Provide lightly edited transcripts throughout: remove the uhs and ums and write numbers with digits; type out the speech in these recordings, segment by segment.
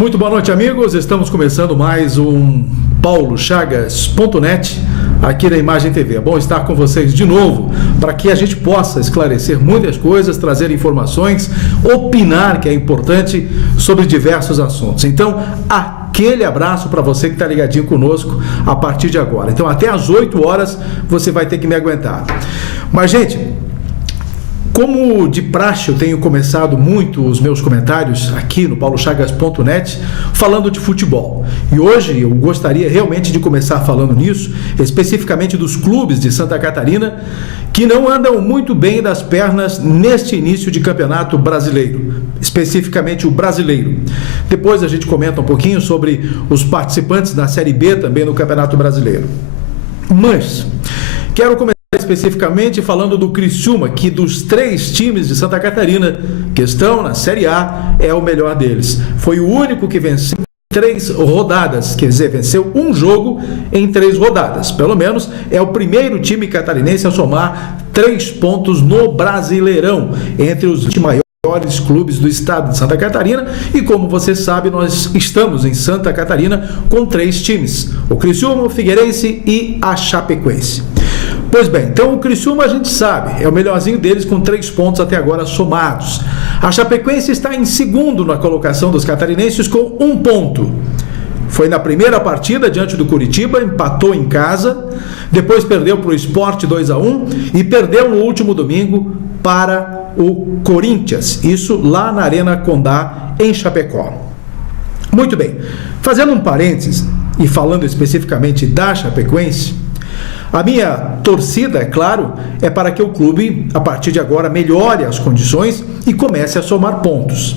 Muito boa noite, amigos. Estamos começando mais um paulochagas.net aqui na Imagem TV. É bom estar com vocês de novo para que a gente possa esclarecer muitas coisas, trazer informações, opinar, que é importante, sobre diversos assuntos. Então, aquele abraço para você que está ligadinho conosco a partir de agora. Então, até às 8 horas você vai ter que me aguentar. Mas, gente, como de praxe, eu tenho começado muito os meus comentários aqui no paulochagas.net falando de futebol. E hoje eu gostaria realmente de começar falando nisso, especificamente dos clubes de Santa Catarina, que não andam muito bem das pernas neste início de campeonato brasileiro, especificamente o brasileiro. Depois a gente comenta um pouquinho sobre os participantes da Série B também no Campeonato Brasileiro. Mas quero começar especificamente falando do Criciúma, que dos 3 times de Santa Catarina que estão na Série A, é o melhor deles. Foi o único que venceu 3 rodadas, quer dizer, venceu um jogo em 3 rodadas. Pelo menos é o primeiro time catarinense a somar 3 pontos no Brasileirão, entre os 20 maiores clubes do estado de Santa Catarina. E como você sabe, nós estamos em Santa Catarina com 3 times: o Criciúma, o Figueirense e a Chapecoense. Pois bem, então o Criciúma a gente sabe, é o melhorzinho deles com 3 pontos até agora somados. A Chapecoense está em segundo na colocação dos catarinenses com 1 ponto. Foi na primeira partida diante do Curitiba, empatou em casa, depois perdeu para o Sport 2-1 e perdeu no último domingo para o Corinthians, isso lá na Arena Condá, em Chapecó. Muito bem, fazendo um parênteses e falando especificamente da Chapecoense, a minha torcida, é claro, é para que o clube, a partir de agora, melhore as condições e comece a somar pontos.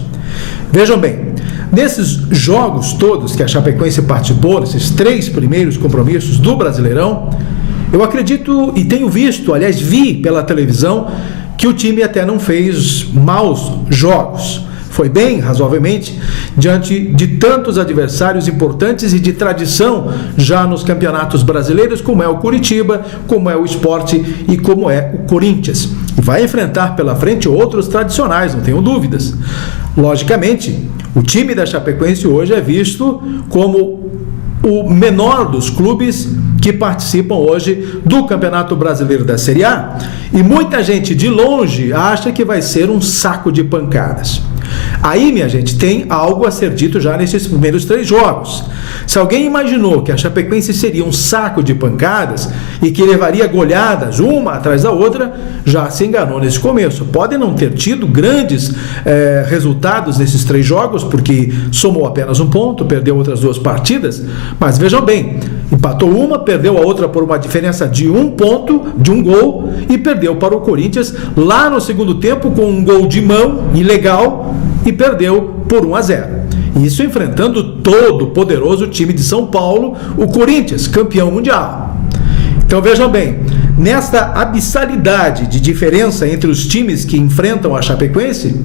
Vejam bem, nesses jogos todos que a Chapecoense participou, nesses 3 primeiros compromissos do Brasileirão, eu acredito e tenho visto, aliás, vi pela televisão, que o time até não fez maus jogos. Foi bem, razoavelmente, diante de tantos adversários importantes e de tradição já nos campeonatos brasileiros, como é o Curitiba, como é o Sport e como é o Corinthians. E vai enfrentar pela frente outros tradicionais, não tenho dúvidas. Logicamente, o time da Chapecoense hoje é visto como o menor dos clubes que participam hoje do Campeonato Brasileiro da Série A. E muita gente de longe acha que vai ser um saco de pancadas. Aí, minha gente, tem algo a ser dito já nesses primeiros 3 jogos. Se alguém imaginou que a Chapecoense seria um saco de pancadas e que levaria goleadas uma atrás da outra, já se enganou nesse começo. Pode não ter tido grandes resultados nesses 3 jogos, porque somou apenas 1 ponto, perdeu outras 2 partidas, mas vejam bem, empatou uma, perdeu a outra por uma diferença de 1 ponto, de 1 gol, e perdeu para o Corinthians lá no segundo tempo com um gol de mão ilegal e perdeu por 1-0. Isso enfrentando todo o poderoso time de São Paulo, o Corinthians, campeão mundial. Então vejam bem, nesta abissalidade de diferença entre os times que enfrentam a Chapecoense,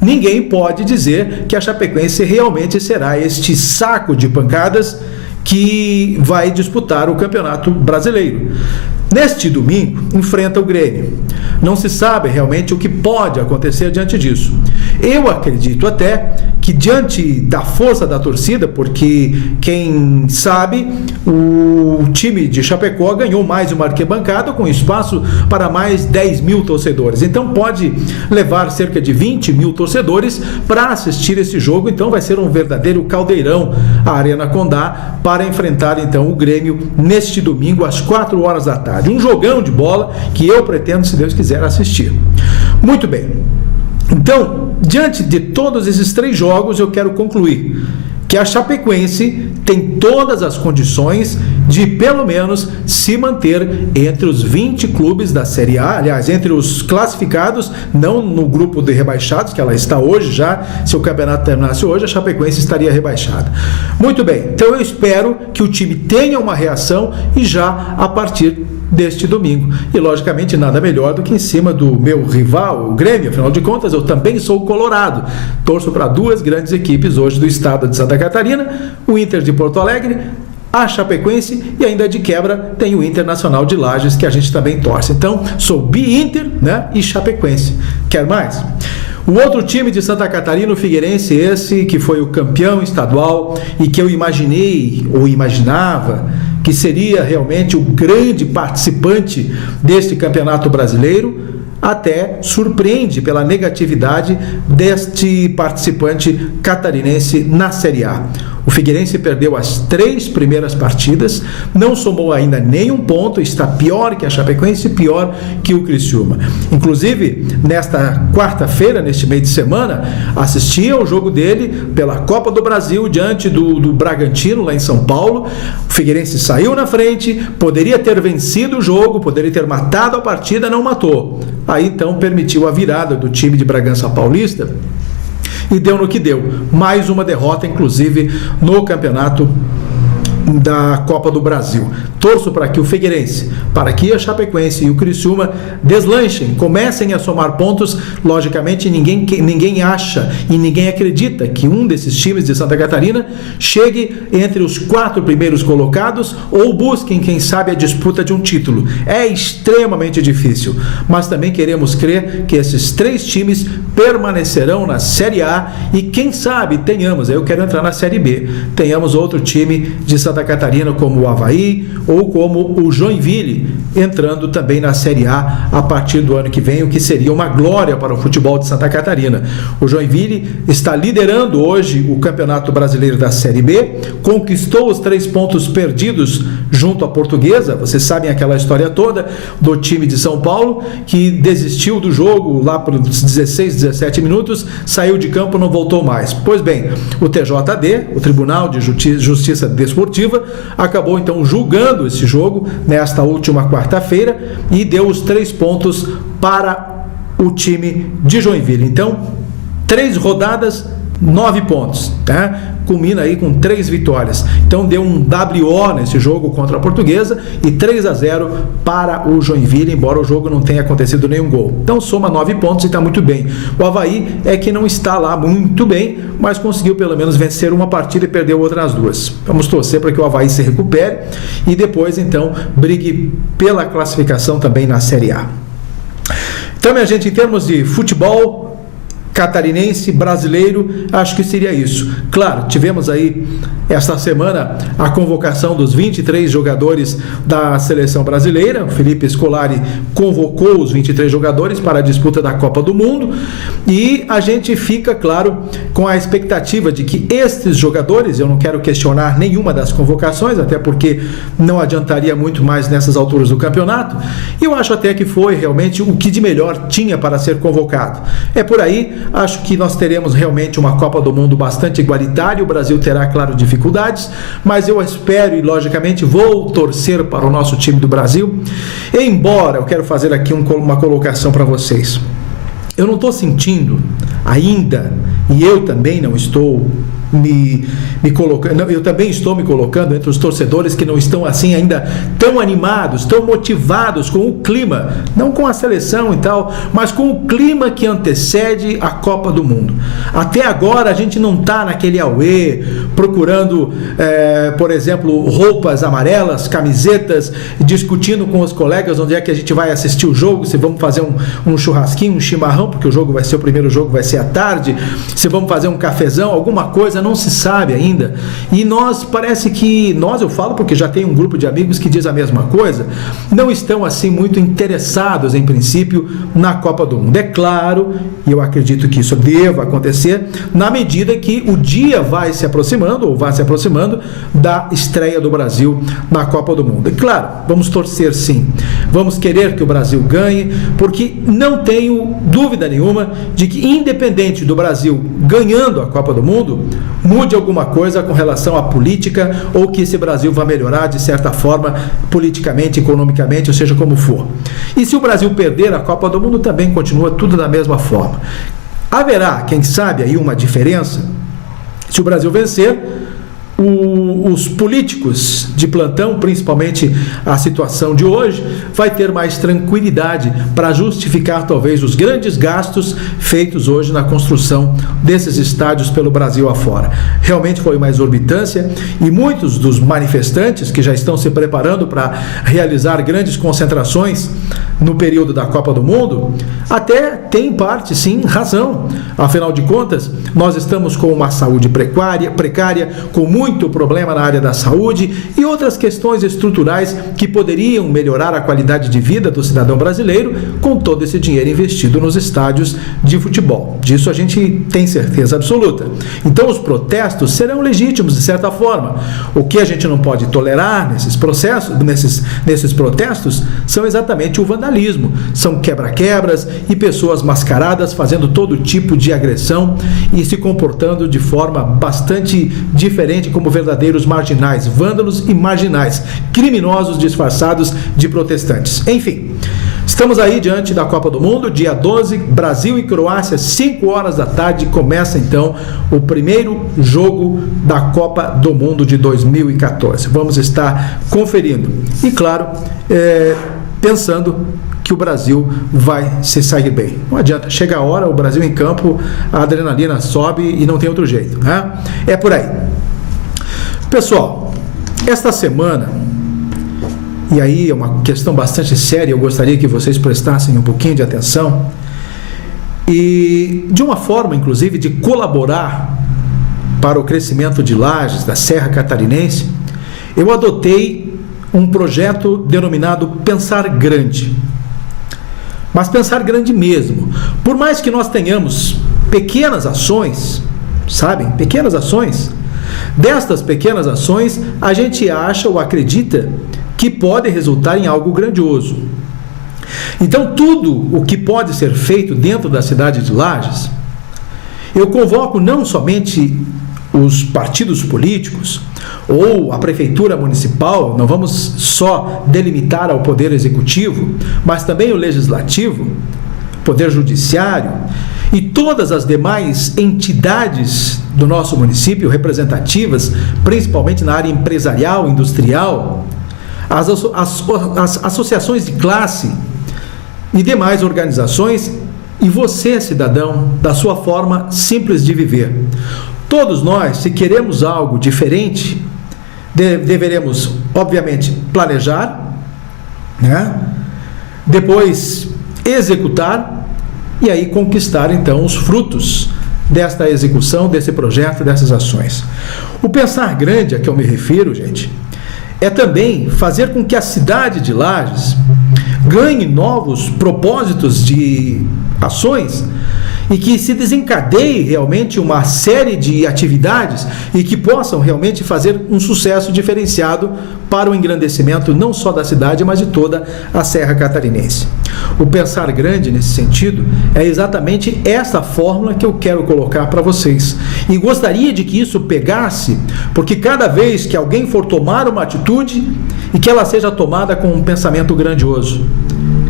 ninguém pode dizer que a Chapecoense realmente será este saco de pancadas que vai disputar o Campeonato Brasileiro. Neste domingo, enfrenta o Grêmio. Não se sabe realmente o que pode acontecer diante disso. Eu acredito até que diante da força da torcida, porque quem sabe o time de Chapecó ganhou mais uma arquibancada com espaço para mais 10 mil torcedores. Então pode levar cerca de 20 mil torcedores para assistir esse jogo. Então vai ser um verdadeiro caldeirão a Arena Condá para enfrentar então o Grêmio neste domingo às 4 horas da tarde. Um jogão de bola que eu pretendo, se Deus quiser, assistir. Muito bem. Então, diante de todos esses 3 jogos, eu quero concluir que a Chapecoense tem todas as condições de, pelo menos, se manter entre os 20 clubes da Série A, aliás, entre os classificados, não no grupo de rebaixados, que ela está hoje já. Se o campeonato terminasse hoje, a Chapecoense estaria rebaixada. Muito bem, então eu espero que o time tenha uma reação e já a partir deste domingo. E logicamente nada melhor do que em cima do meu rival, o Grêmio. Afinal de contas, eu também sou colorado. Torço para 2 grandes equipes hoje do estado de Santa Catarina, o Inter de Porto Alegre, a Chapecoense, e ainda de quebra tem o Internacional de Lages, que a gente também torce. Então, sou bi-Inter, né, e Chapecoense. Quer mais? O outro time de Santa Catarina, o Figueirense, esse que foi o campeão estadual e que eu imaginei ou imaginava que seria realmente o grande participante deste campeonato brasileiro, até surpreende pela negatividade deste participante catarinense na Série A. O Figueirense perdeu as 3 primeiras partidas, não somou ainda nenhum ponto, está pior que a Chapecoense, pior que o Criciúma. Inclusive, nesta quarta-feira, neste meio de semana, assisti ao jogo dele pela Copa do Brasil diante do Bragantino, lá em São Paulo. O Figueirense saiu na frente, poderia ter vencido o jogo, poderia ter matado a partida, não matou. Aí então permitiu a virada do time de Bragança Paulista e deu no que deu. Mais uma derrota, inclusive, no campeonato da Copa do Brasil. Torço para que o Figueirense, para que a Chapecoense e o Criciúma deslanchem, comecem a somar pontos. Logicamente, ninguém acha e ninguém acredita que um desses times de Santa Catarina chegue entre os 4 primeiros colocados ou busquem, quem sabe, a disputa de um título. É extremamente difícil, mas também queremos crer que esses 3 times permanecerão na Série A e quem sabe tenhamos, eu quero entrar na Série B, tenhamos outro time de Santa Catarina como o Avaí ou como o Joinville entrando também na Série A a partir do ano que vem, o que seria uma glória para o futebol de Santa Catarina. O Joinville está liderando hoje o Campeonato Brasileiro da Série B, conquistou os 3 pontos perdidos junto à Portuguesa. Vocês sabem aquela história toda do time de São Paulo que desistiu do jogo lá por 16, 17 minutos, saiu de campo, não voltou mais. Pois bem, o TJD, o Tribunal de Justiça Desportiva, acabou então julgando esse jogo nesta última quarta-feira e deu os 3 pontos para o time de Joinville. Então, 3 rodadas, 9 pontos, tá? Culmina aí com 3 vitórias. Então deu um WO nesse jogo contra a Portuguesa e 3-0 para o Joinville, embora o jogo não tenha acontecido nenhum gol. Então soma 9 pontos e está muito bem. O Avaí é que não está lá muito bem, mas conseguiu pelo menos vencer uma partida e perdeu outras 2. Vamos torcer para que o Avaí se recupere e depois então brigue pela classificação também na Série A. Então, minha gente, em termos de futebol catarinense, brasileiro, acho que seria isso. Claro, tivemos aí esta semana a convocação dos 23 jogadores da seleção brasileira. O Felipe Scolari convocou os 23 jogadores para a disputa da Copa do Mundo e a gente fica, claro, com a expectativa de que estes jogadores, eu não quero questionar nenhuma das convocações, até porque não adiantaria muito mais nessas alturas do campeonato, e eu acho até que foi realmente o que de melhor tinha para ser convocado. É por aí. Acho que nós teremos realmente uma Copa do Mundo bastante igualitária. O Brasil terá, claro, dificuldades, mas eu espero e, logicamente, vou torcer para o nosso time do Brasil. Embora eu quero fazer aqui uma colocação para vocês. Eu não estou sentindo ainda, e eu também não estou me colocando, eu também estou me colocando entre os torcedores que não estão assim ainda tão animados, tão motivados com o clima, não com a seleção e tal, mas com o clima que antecede a Copa do Mundo. Até agora a gente não está naquele auê, procurando, por exemplo, roupas amarelas, camisetas, discutindo com os colegas onde é que a gente vai assistir o jogo, se vamos fazer um churrasquinho, um chimarrão, porque o primeiro jogo vai ser à tarde, se vamos fazer um cafezão, alguma coisa, não se sabe ainda. E parece que eu falo porque já tem um grupo de amigos que diz a mesma coisa, não estão assim muito interessados em princípio na Copa do Mundo. É claro, e eu acredito que isso deva acontecer na medida que o dia vai se aproximando da estreia do Brasil na Copa do Mundo. E claro, vamos torcer sim, vamos querer que o Brasil ganhe, porque não tenho dúvida nenhuma de que, independente do Brasil ganhando a Copa do Mundo, mude alguma coisa com relação à política, ou que esse Brasil vá melhorar de certa forma, politicamente, economicamente, ou seja, como for. E se o Brasil perder a Copa do Mundo, também continua tudo da mesma forma. Haverá, quem sabe, aí uma diferença. Se o Brasil vencer, os políticos de plantão, principalmente a situação de hoje, vai ter mais tranquilidade para justificar talvez os grandes gastos feitos hoje na construção desses estádios pelo Brasil afora. Realmente foi uma exorbitância e muitos dos manifestantes que já estão se preparando para realizar grandes concentrações no período da Copa do Mundo, até tem parte sim razão. Afinal de contas, nós estamos com uma saúde precária, com muito problema na área da saúde e outras questões estruturais que poderiam melhorar a qualidade de vida do cidadão brasileiro com todo esse dinheiro investido nos estádios de futebol. Disso a gente tem certeza absoluta. Então os protestos serão legítimos de certa forma. O que a gente não pode tolerar nesses protestos são exatamente o vandalismo. São quebra-quebras e pessoas mascaradas fazendo todo tipo de agressão e se comportando de forma bastante diferente como verdadeiros marginais, vândalos e marginais, criminosos disfarçados de protestantes. Enfim, estamos aí diante da Copa do Mundo, dia 12, Brasil e Croácia, 5 horas da tarde, começa então o primeiro jogo da Copa do Mundo de 2014. Vamos estar conferindo e, claro, pensando que o Brasil vai se sair bem. Não adianta, chega a hora, o Brasil em campo, a adrenalina sobe e não tem outro jeito, né? É por aí. Pessoal, esta semana, e aí é uma questão bastante séria, eu gostaria que vocês prestassem um pouquinho de atenção, e de uma forma, inclusive, de colaborar para o crescimento de Lages, da Serra Catarinense, eu adotei um projeto denominado Pensar Grande. Mas pensar grande mesmo. Por mais que nós tenhamos pequenas ações, sabem? Pequenas ações. Destas pequenas ações, a gente acha ou acredita que pode resultar em algo grandioso. Então, tudo o que pode ser feito dentro da cidade de Lages, eu convoco não somente os partidos políticos ou a prefeitura municipal, não vamos só delimitar ao poder executivo, mas também o legislativo, poder judiciário e todas as demais entidades do nosso município representativas, principalmente na área empresarial, industrial, as associações de classe e demais organizações, e você, cidadão, da sua forma simples de viver. Todos nós, se queremos algo diferente, deveremos, obviamente, planejar, né? Depois executar e aí conquistar, então, os frutos desta execução, desse projeto, dessas ações. O pensar grande a que eu me refiro, gente, é também fazer com que a cidade de Lages ganhe novos propósitos de ações e que se desencadeie realmente uma série de atividades e que possam realmente fazer um sucesso diferenciado para o engrandecimento não só da cidade, mas de toda a Serra Catarinense. O pensar grande nesse sentido é exatamente essa fórmula que eu quero colocar para vocês. E gostaria de que isso pegasse, porque cada vez que alguém for tomar uma atitude e que ela seja tomada com um pensamento grandioso.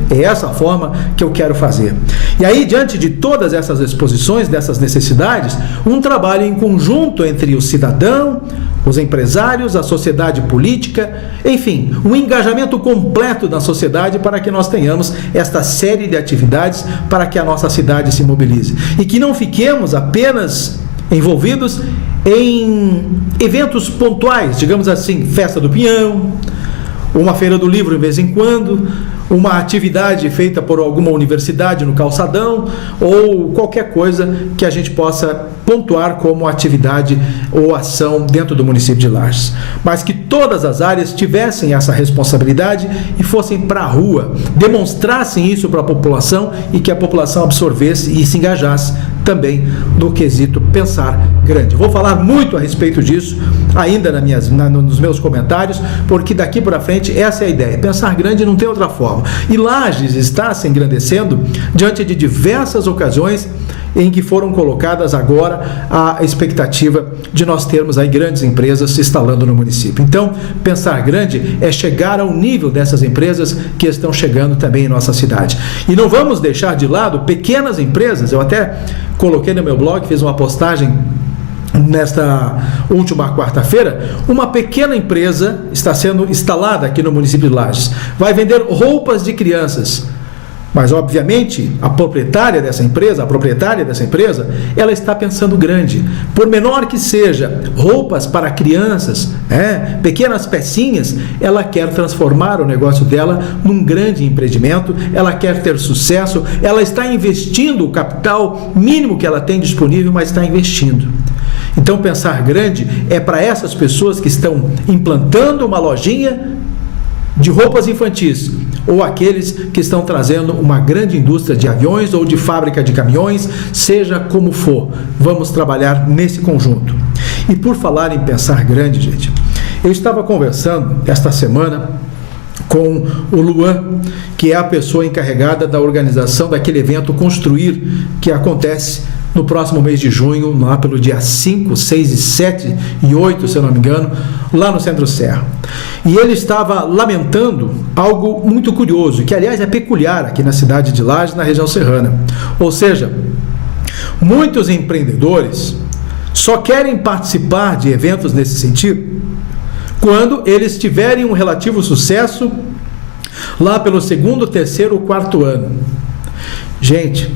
É essa a forma que eu quero fazer. E aí, diante de todas essas exposições, dessas necessidades, um trabalho em conjunto entre o cidadão, os empresários, a sociedade política, enfim, um engajamento completo da sociedade para que nós tenhamos esta série de atividades para que a nossa cidade se mobilize. E que não fiquemos apenas envolvidos em eventos pontuais, digamos assim, festa do Pinhão, uma feira do livro de vez em quando, uma atividade feita por alguma universidade no calçadão ou qualquer coisa que a gente possa pontuar como atividade ou ação dentro do município de Lages. Mas que todas as áreas tivessem essa responsabilidade e fossem para a rua, demonstrassem isso para a população e que a população absorvesse e se engajasse também no quesito pensar grande. Vou falar muito a respeito disso ainda nos meus comentários, porque daqui para frente essa é a ideia. Pensar grande não tem outra forma. E Lages está se engrandecendo diante de diversas ocasiões em que foram colocadas agora a expectativa de nós termos aí grandes empresas se instalando no município. Então, pensar grande é chegar ao nível dessas empresas que estão chegando também em nossa cidade. E não vamos deixar de lado pequenas empresas. Eu até coloquei no meu blog, fiz uma postagem nesta última quarta-feira, uma pequena empresa está sendo instalada aqui no município de Lages. Vai vender roupas de crianças. Mas, obviamente, a proprietária dessa empresa, ela está pensando grande. Por menor que seja, roupas para crianças, pequenas pecinhas, ela quer transformar o negócio dela num grande empreendimento, ela quer ter sucesso, ela está investindo o capital mínimo que ela tem disponível, mas está investindo. Então, pensar grande é para essas pessoas que estão implantando uma lojinha de roupas infantis, ou aqueles que estão trazendo uma grande indústria de aviões ou de fábrica de caminhões, seja como for, vamos trabalhar nesse conjunto. E por falar em pensar grande, gente, eu estava conversando esta semana com o Luan, que é a pessoa encarregada da organização daquele evento Construir, que acontece no próximo mês de junho, lá pelo dia 5, 6 e 7 e 8, se eu não me engano, lá no Centro Serra. E ele estava lamentando algo muito curioso, que aliás é peculiar aqui na cidade de Lages, na região serrana. Ou seja, muitos empreendedores só querem participar de eventos nesse sentido quando eles tiverem um relativo sucesso lá pelo segundo, terceiro ou quarto ano. Gente,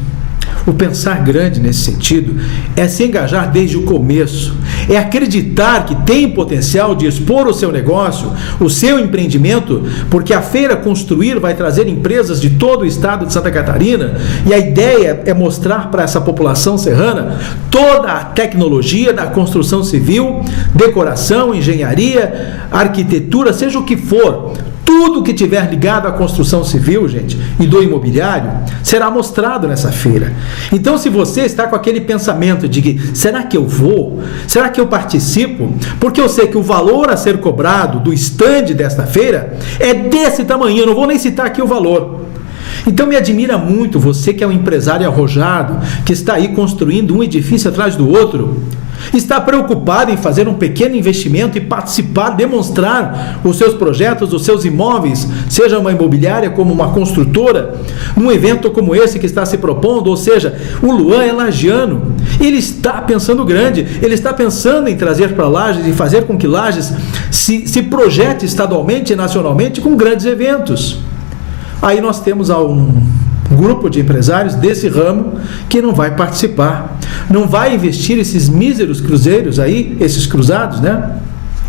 o pensar grande nesse sentido é se engajar desde o começo, é acreditar que tem potencial de expor o seu negócio, o seu empreendimento, porque a Feira Construir vai trazer empresas de todo o estado de Santa Catarina e a ideia é mostrar para essa população serrana toda a tecnologia da construção civil, decoração, engenharia, arquitetura, seja o que for. Tudo que tiver ligado à construção civil, gente, e do imobiliário, será mostrado nessa feira. Então, se você está com aquele pensamento de que, será que eu vou? Será que eu participo? Porque eu sei que o valor a ser cobrado do estande desta feira é desse tamanho, eu não vou nem citar aqui o valor. Então me admira muito você que é um empresário arrojado, que está aí construindo um edifício atrás do outro, está preocupado em fazer um pequeno investimento e participar, demonstrar os seus projetos, os seus imóveis, seja uma imobiliária como uma construtora, num evento como esse que está se propondo. Ou seja, o Luan é lagiano, ele está pensando grande, ele está pensando em trazer para Lages e fazer com que Lages se projete estadualmente e nacionalmente com grandes eventos. Aí nós temos um grupo de empresários desse ramo que não vai participar, não vai investir esses míseros cruzeiros aí, esses cruzados, né?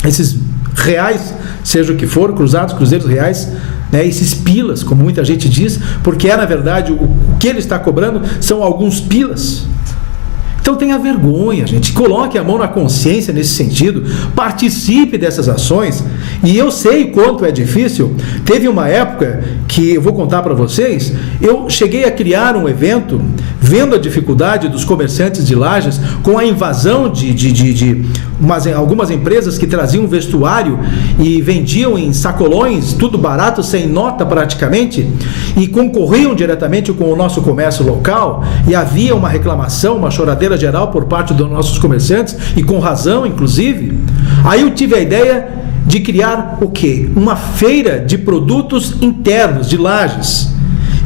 Esses reais, seja o que for, cruzados, cruzeiros reais, né? Esses pilas, como muita gente diz, porque na verdade o que ele está cobrando são alguns pilas. Então tenha vergonha, gente, coloque a mão na consciência nesse sentido, participe dessas ações. E eu sei quanto é difícil. Teve uma época que eu vou contar para vocês, eu cheguei a criar um evento, vendo a dificuldade dos comerciantes de Lages com a invasão de algumas empresas que traziam vestuário e vendiam em sacolões, tudo barato, sem nota praticamente, e concorriam diretamente com o nosso comércio local, e havia uma reclamação, uma choradeira geral por parte dos nossos comerciantes, e com razão, inclusive. Aí eu tive a ideia de criar o quê? Uma feira de produtos internos de Lages.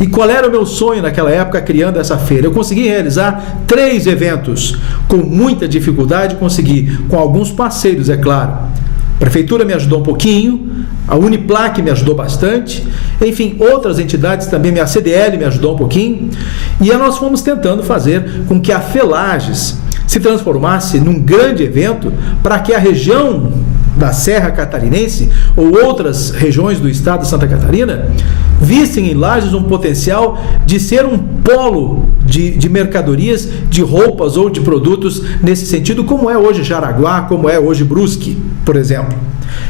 E qual era o meu sonho naquela época criando essa feira? Eu consegui realizar 3 eventos, com muita dificuldade, consegui, com alguns parceiros, é claro. A Prefeitura me ajudou um pouquinho, a Uniplac me ajudou bastante, enfim, outras entidades também, a CDL me ajudou um pouquinho, e aí nós fomos tentando fazer com que a Felages se transformasse num grande evento para que a região da Serra Catarinense ou outras regiões do estado de Santa Catarina vissem em Lages um potencial de ser um polo de mercadorias, de roupas ou de produtos nesse sentido, como é hoje Jaraguá, como é hoje Brusque, por exemplo.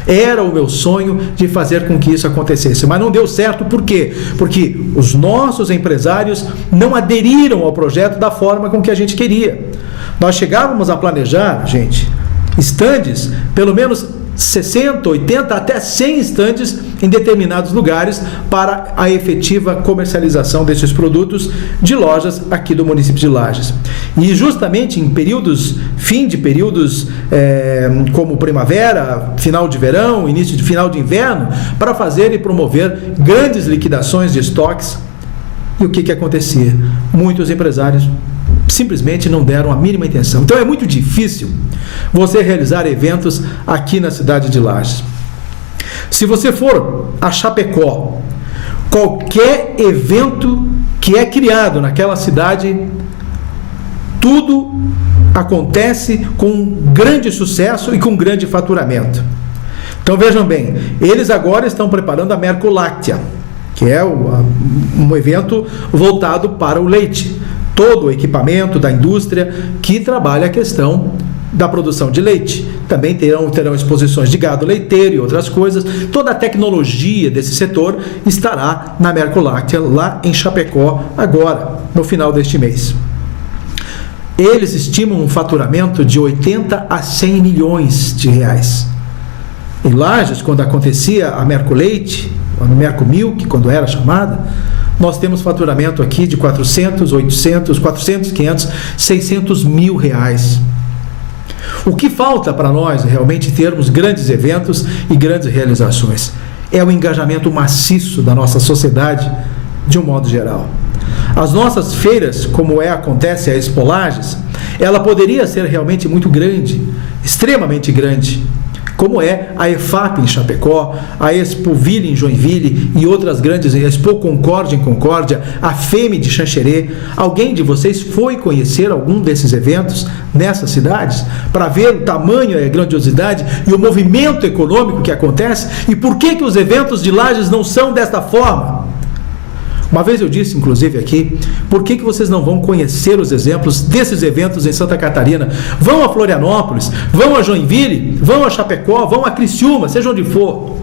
Era o meu sonho de fazer com que isso acontecesse, mas não deu certo. Por quê? Porque os nossos empresários não aderiram ao projeto da forma com que a gente queria. Nós chegávamos a planejar, gente, estandes, pelo menos 60, 80, até 100 estandes em determinados lugares para a efetiva comercialização desses produtos de lojas aqui do município de Lages. E justamente em períodos, fim de períodos como primavera, final de verão, início de final de inverno, para fazer e promover grandes liquidações de estoques. E o que acontecia? Muitos empresários simplesmente não deram a mínima intenção. Então é muito difícil você realizar eventos aqui na cidade de Lages. Se você for a Chapecó, qualquer evento que é criado naquela cidade, tudo acontece com grande sucesso e com grande faturamento. Então vejam bem, eles agora estão preparando a Mercoláctea, que é um evento voltado para o leite. Todo o equipamento da indústria que trabalha a questão da produção de leite. Também terão exposições de gado leiteiro e outras coisas. Toda a tecnologia desse setor estará na Mercoláctea, lá em Chapecó, agora, no final deste mês. Eles estimam um faturamento de 80 a 100 milhões de reais. Em Lages, quando acontecia a Mercoleite, a Mercomilk, quando era chamada, nós temos faturamento aqui de 400, 800, 400, 500, 600 mil reais. O que falta para nós realmente termos grandes eventos e grandes realizações é o engajamento maciço da nossa sociedade de um modo geral. As nossas feiras, como acontece a Expo Lages, ela poderia ser realmente muito grande, extremamente grande, como é a EFAP em Chapecó, a Expoville em Joinville e outras grandes, a Expo Concórdia em Concórdia, a FEME de Xanxerê. Alguém de vocês foi conhecer algum desses eventos nessas cidades para ver o tamanho, a grandiosidade e o movimento econômico que acontece? E por que os eventos de Lages não são desta forma? Uma vez eu disse, inclusive, aqui, por que vocês não vão conhecer os exemplos desses eventos em Santa Catarina? Vão a Florianópolis, vão a Joinville, vão a Chapecó, vão a Criciúma, seja onde for.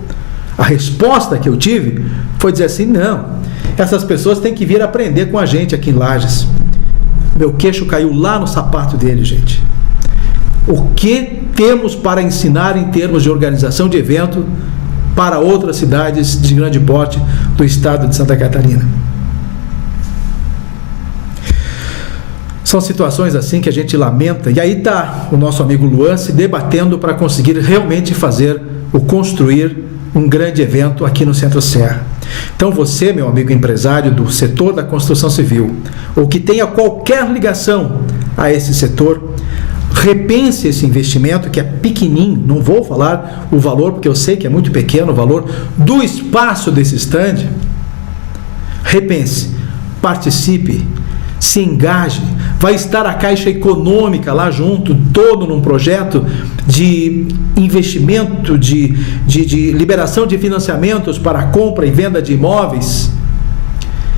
A resposta que eu tive foi dizer assim, não, essas pessoas têm que vir aprender com a gente aqui em Lages. Meu queixo caiu lá no sapato dele, gente. O que temos para ensinar em termos de organização de evento para outras cidades de grande porte do estado de Santa Catarina? São situações assim que a gente lamenta, e aí está o nosso amigo Luan se debatendo para conseguir realmente construir um grande evento aqui no Centro-Serra. Então você, meu amigo empresário do setor da construção civil, ou que tenha qualquer ligação a esse setor, repense esse investimento que é pequenininho. Não vou falar o valor, porque eu sei que é muito pequeno o valor do espaço desse stand. Repense, participe, se engaje. Vai estar a Caixa Econômica lá junto, todo num projeto de investimento, de liberação de financiamentos para a compra e venda de imóveis.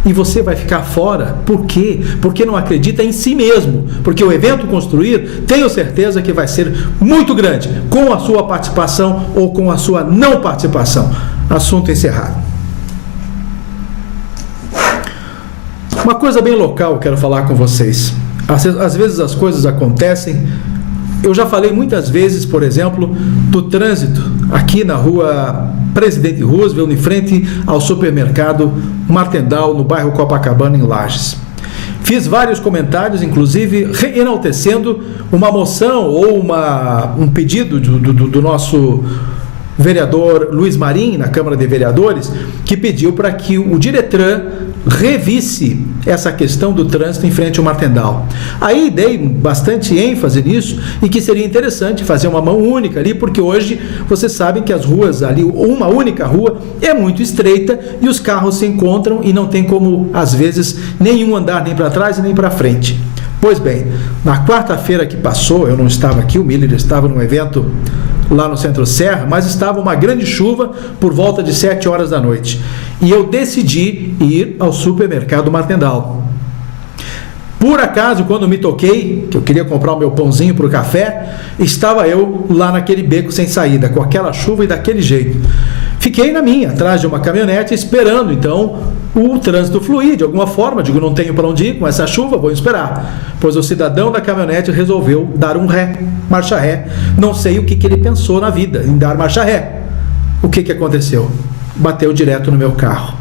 E você vai ficar fora. Por quê? Porque não acredita em si mesmo. Porque o evento construir, tenho certeza que vai ser muito grande, com a sua participação ou com a sua não participação. Assunto encerrado. Uma coisa bem local eu quero falar com vocês. Às vezes as coisas acontecem. Eu já falei muitas vezes, por exemplo, do trânsito aqui na rua Presidente Roosevelt, em frente ao supermercado Martendal, no bairro Copacabana, em Lages. Fiz vários comentários, inclusive enaltecendo uma moção ou um pedido do nosso vereador Luiz Marim, na Câmara de Vereadores, que pediu para que o Diretran revisse essa questão do trânsito em frente ao Martendal. Aí dei bastante ênfase nisso e que seria interessante fazer uma mão única ali, porque hoje vocês sabem que as ruas ali, uma única rua, é muito estreita e os carros se encontram e não tem como, às vezes, nenhum andar nem para trás e nem para frente. Pois bem, na quarta-feira que passou, eu não estava aqui, o Miller estava num evento lá no Centro-Serra, mas estava uma grande chuva por volta de 7 horas da noite. E eu decidi ir ao supermercado Martendal. Por acaso, quando me toquei, que eu queria comprar o meu pãozinho para o café, estava eu lá naquele beco sem saída, com aquela chuva e daquele jeito. Fiquei na minha, atrás de uma caminhonete, esperando então o trânsito fluir de alguma forma. Digo, não tenho para onde ir com essa chuva, vou esperar. Pois o cidadão da caminhonete resolveu dar um ré, marcha ré. Não sei o que ele pensou na vida, em dar marcha ré. O que aconteceu? Bateu direto no meu carro.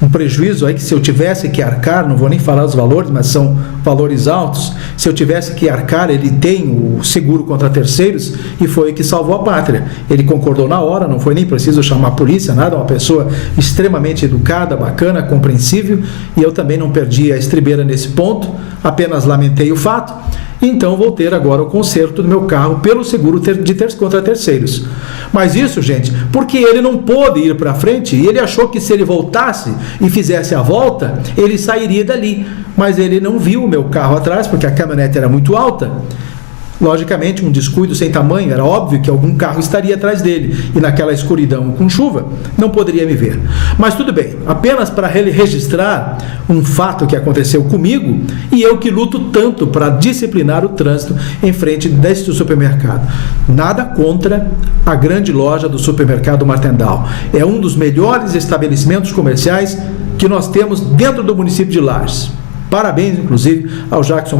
um prejuízo aí que, se eu tivesse que arcar, não vou nem falar os valores, mas são valores altos, se eu tivesse que arcar, ele tem o seguro contra terceiros e foi o que salvou a pátria. Ele concordou na hora, não foi nem preciso chamar a polícia, nada, uma pessoa extremamente educada, bacana, compreensível, e eu também não perdi a estribeira nesse ponto, apenas lamentei o fato. Então vou ter agora o conserto do meu carro pelo seguro contra terceiros. Mas isso, gente, porque ele não pôde ir para frente e ele achou que, se ele voltasse e fizesse a volta, ele sairia dali. Mas ele não viu o meu carro atrás, porque a caminhonete era muito alta. Logicamente, um descuido sem tamanho, era óbvio que algum carro estaria atrás dele, e naquela escuridão com chuva, não poderia me ver. Mas tudo bem, apenas para registrar um fato que aconteceu comigo, e eu que luto tanto para disciplinar o trânsito em frente deste supermercado. Nada contra a grande loja do supermercado Martendal. É um dos melhores estabelecimentos comerciais que nós temos dentro do município de Lages. Parabéns, inclusive, ao Jackson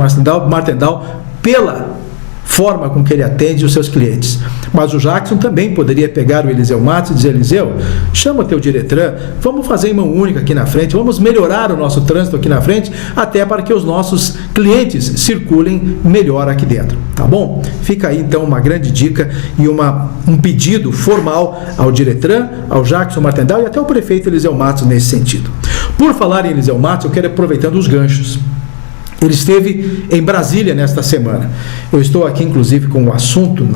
Martendal pela forma com que ele atende os seus clientes. Mas o Jackson também poderia pegar o Eliseu Matos e dizer: Eliseu, chama teu Diretran, vamos fazer em mão única aqui na frente, vamos melhorar o nosso trânsito aqui na frente, até para que os nossos clientes circulem melhor aqui dentro, tá bom? Fica aí então uma grande dica e um pedido formal ao Diretran, ao Jackson Martendal e até ao prefeito Eliseu Matos nesse sentido. Por falar em Eliseu Matos, eu quero, aproveitando os ganchos, ele esteve em Brasília nesta semana. Eu estou aqui, inclusive, com um assunto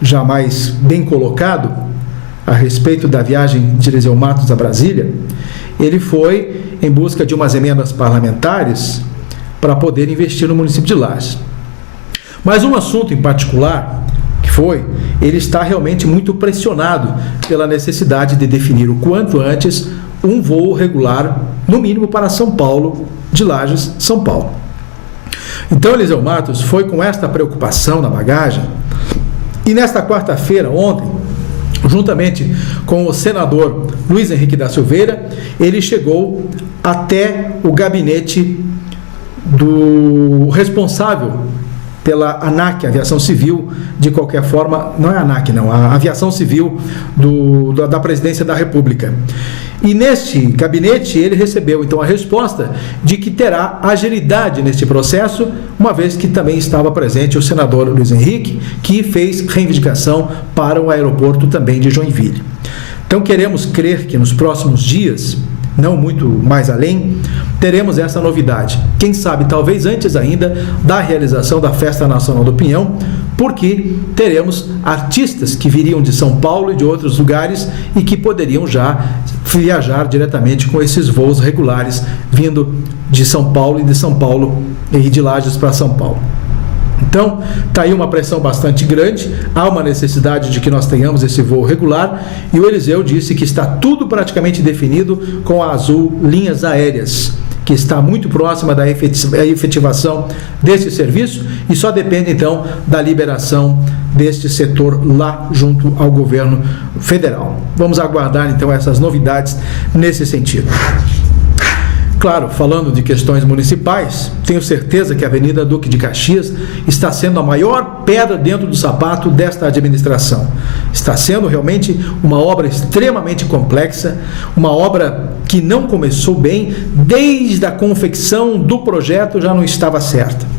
já mais bem colocado a respeito da viagem de Eliseu Matos a Brasília. Ele foi em busca de umas emendas parlamentares para poder investir no município de Lages. Mas um assunto em particular, ele está realmente muito pressionado pela necessidade de definir o quanto antes um voo regular, no mínimo para São Paulo, de Lages, São Paulo. Então, Eliseu Matos foi com esta preocupação na bagagem, e nesta quarta-feira, ontem, juntamente com o senador Luiz Henrique da Silveira, ele chegou até o gabinete do responsável pela ANAC, Aviação Civil, de qualquer forma, não é a ANAC não, a Aviação Civil da Presidência da República. E neste gabinete ele recebeu então a resposta de que terá agilidade neste processo, uma vez que também estava presente o senador Luiz Henrique, que fez reivindicação para o aeroporto também de Joinville. Então queremos crer que nos próximos dias, não muito mais além, teremos essa novidade. Quem sabe, talvez antes ainda da realização da Festa Nacional do Pinhão, porque teremos artistas que viriam de São Paulo e de outros lugares e que poderiam já viajar diretamente com esses voos regulares vindo de São Paulo e de Lages para São Paulo. Então, está aí uma pressão bastante grande, há uma necessidade de que nós tenhamos esse voo regular, e o Eliseu disse que está tudo praticamente definido com a Azul Linhas Aéreas, que está muito próxima da efetivação desse serviço, e só depende então da liberação deste setor lá junto ao governo federal. Vamos aguardar então essas novidades nesse sentido. Claro, falando de questões municipais, tenho certeza que a Avenida Duque de Caxias está sendo a maior pedra dentro do sapato desta administração. Está sendo realmente uma obra extremamente complexa, uma obra que não começou bem, desde a confecção do projeto já não estava certa.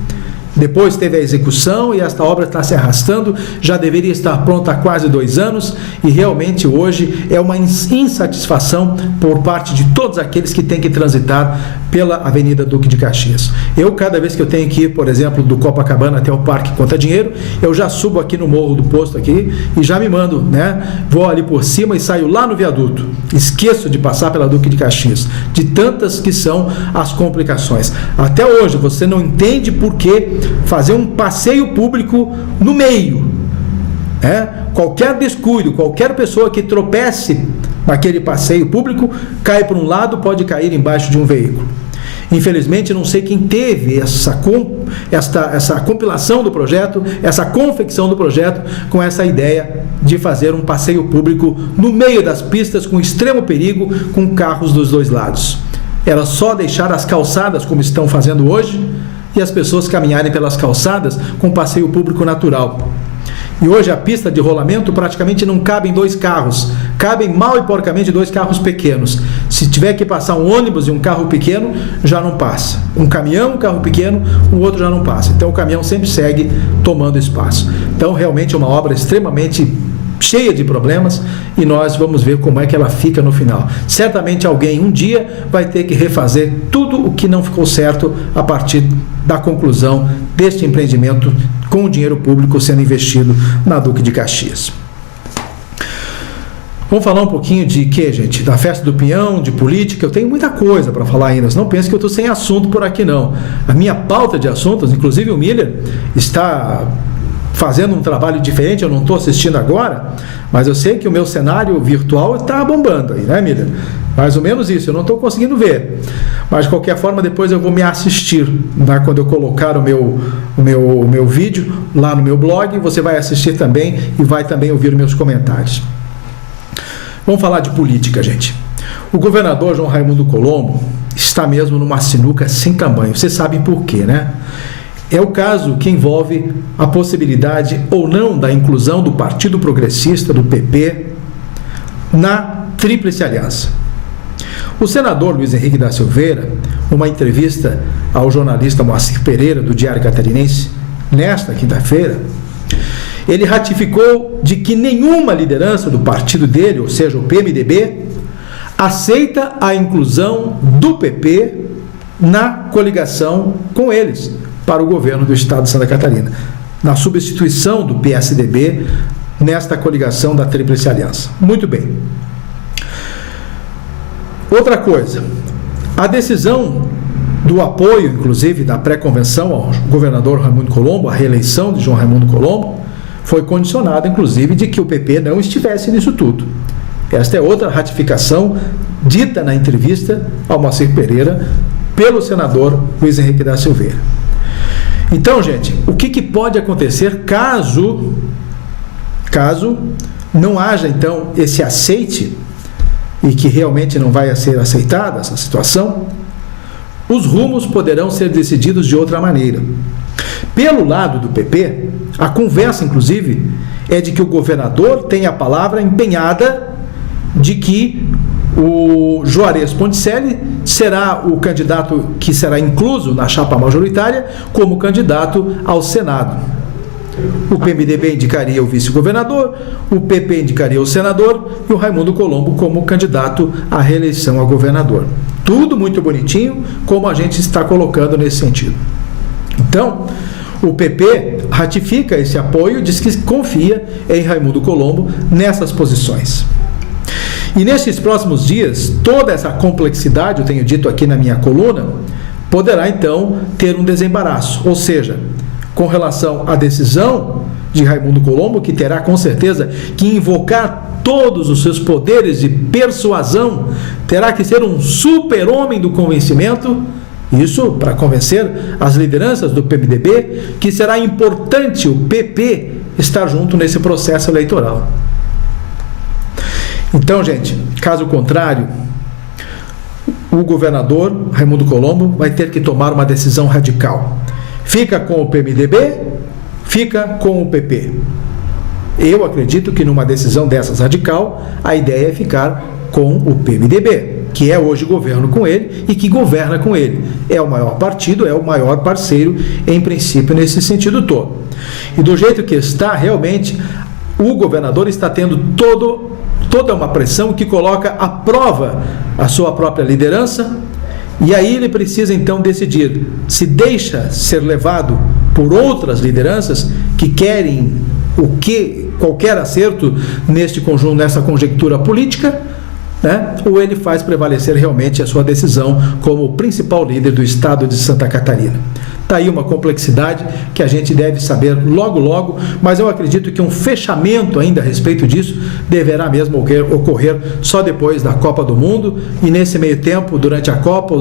Depois teve a execução e esta obra está se arrastando, já deveria estar pronta há quase 2 anos e realmente hoje é uma insatisfação por parte de todos aqueles que têm que transitar pela Avenida Duque de Caxias. Eu, cada vez que eu tenho que ir, por exemplo, do Copacabana até o Parque Conta Dinheiro, eu já subo aqui no morro do posto aqui e já me mando, né? Vou ali por cima e saio lá no viaduto. Esqueço de passar pela Duque de Caxias, de tantas que são as complicações. Até hoje você não entende por que fazer um passeio público no meio, qualquer descuido, qualquer pessoa que tropece naquele passeio público, cai para um lado, pode cair embaixo de um veículo. Infelizmente, não sei quem teve essa compilação do projeto, essa confecção do projeto, com essa ideia de fazer um passeio público no meio das pistas, com extremo perigo, com carros dos dois lados. Era só deixar as calçadas como estão fazendo hoje, e as pessoas caminharem pelas calçadas com passeio público natural. E hoje a pista de rolamento praticamente não cabem 2 carros, cabem mal e porcamente 2 carros pequenos. Se tiver que passar um ônibus e um carro pequeno, já não passa. Um caminhão, um carro pequeno, o outro já não passa. Então o caminhão sempre segue tomando espaço. Então realmente é uma obra extremamente cheia de problemas e nós vamos ver como é que ela fica no final. Certamente alguém um dia vai ter que refazer tudo o que não ficou certo a partir da conclusão deste empreendimento com o dinheiro público sendo investido na Duque de Caxias. Vamos falar um pouquinho de quê, gente? Da festa do Pinhão, de política. Eu tenho muita coisa para falar ainda. Não pense que eu estou sem assunto por aqui, não. A minha pauta de assuntos, inclusive o Miller está fazendo um trabalho diferente, eu não estou assistindo agora, mas eu sei que o meu cenário virtual está bombando aí, né, Miller? Mais ou menos isso, eu não estou conseguindo ver. Mas, de qualquer forma, depois eu vou me assistir, né? Quando eu colocar o meu vídeo lá no meu blog, você vai assistir também e vai também ouvir meus comentários. Vamos falar de política, gente. O governador João Raimundo Colombo está mesmo numa sinuca sem tamanho. Vocês sabem por quê, né? É o caso que envolve a possibilidade ou não da inclusão do Partido Progressista, do PP, na Tríplice Aliança. O senador Luiz Henrique da Silveira, numa entrevista ao jornalista Moacir Pereira, do Diário Catarinense, nesta quinta-feira, ele ratificou de que nenhuma liderança do partido dele, ou seja, o PMDB, aceita a inclusão do PP na coligação com eles, para o governo do estado de Santa Catarina, na substituição do PSDB nesta coligação da Tríplice Aliança. Muito bem. Outra coisa, a decisão do apoio, inclusive, da pré-convenção ao governador Raimundo Colombo, a reeleição de João Raimundo Colombo, foi condicionada, inclusive, de que o PP não estivesse nisso tudo. Esta é outra ratificação dita na entrevista ao Moacir Pereira pelo senador Luiz Henrique da Silveira. Então, gente, o que pode acontecer caso não haja, então, esse aceite e que realmente não vai ser aceitada essa situação? Os rumos poderão ser decididos de outra maneira. Pelo lado do PP, a conversa, inclusive, é de que o governador tem a palavra empenhada de que o Juarez Ponticelli será o candidato que será incluso na chapa majoritária como candidato ao Senado. O PMDB indicaria o vice-governador, o PP indicaria o senador e o Raimundo Colombo como candidato à reeleição a governador. Tudo muito bonitinho, como a gente está colocando nesse sentido. Então, o PP ratifica esse apoio, diz que confia em Raimundo Colombo nessas posições. E nesses próximos dias, toda essa complexidade, eu tenho dito aqui na minha coluna, poderá então ter um desembaraço. Ou seja, com relação à decisão de Raimundo Colombo, que terá com certeza que invocar todos os seus poderes de persuasão, terá que ser um super-homem do convencimento, isso para convencer as lideranças do PMDB, que será importante o PP estar junto nesse processo eleitoral. Então, gente, caso contrário, o governador Raimundo Colombo vai ter que tomar uma decisão radical. Fica com o PMDB, fica com o PP. Eu acredito que numa decisão dessas radical, a ideia é ficar com o PMDB, que é hoje governo com ele e que governa com ele. É o maior partido, é o maior parceiro, em princípio, nesse sentido todo. E do jeito que está, realmente, o governador está tendo toda uma pressão que coloca à prova a sua própria liderança, e aí ele precisa então decidir se deixa ser levado por outras lideranças que querem qualquer acerto neste conjunto, nessa conjectura política, né? Ou ele faz prevalecer realmente a sua decisão como principal líder do estado de Santa Catarina. Está aí uma complexidade que a gente deve saber logo, logo, mas eu acredito que um fechamento ainda a respeito disso deverá mesmo ocorrer só depois da Copa do Mundo, e nesse meio tempo, durante a Copa,